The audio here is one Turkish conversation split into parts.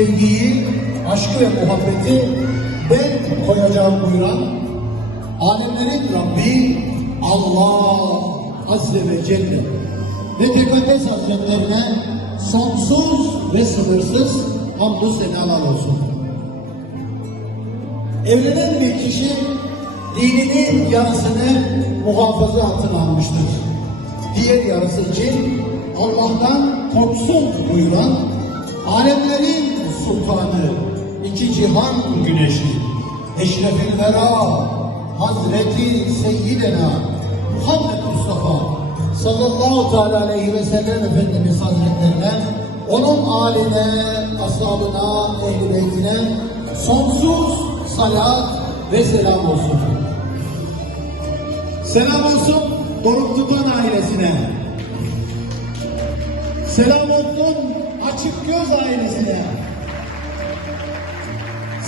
sevgiyi, aşkı ve muhabbeti ben koyacağım buyuran alemlerin Rabbi Allah Azze ve Celle ve Tekaddes Hazretlerine sonsuz ve sınırsız hamdü senalar olsun. Evlenen bir kişi dininin yarısını muhafaza altına almıştır. Diğer yarısı için Allah'tan korksun buyuran alemlerin sultanı, iki cihan güneşi, Eşrefil Vera, Hazreti Seyyidina Muhammed Mustafa sallallahu teala aleyhi ve sellem Efendimiz Hazretlerine, onun aline, ashabına, ehl-i beytine sonsuz salat ve selam olsun. Selam olsun Doruk Tutan ailesine. Selam olsun Açık Göz ailesine.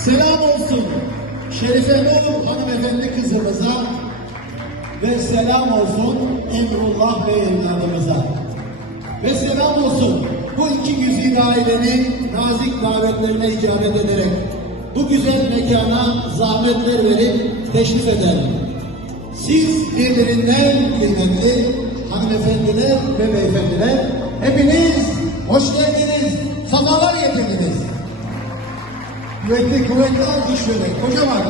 Selam olsun Şerife Nur hanımefendi kızımıza ve selam olsun Emrullah Bey evladımıza. Ve selam olsun bu iki güzide ailenin nazik davetlerine icabet ederek bu güzel mekana zahmetler verip teşrif eden siz birbirinden kıymetli hanımefendiler ve beyefendiler hepiniz hoş geldiniz. Kuvvetli kuvvetli alkış vererek kocaman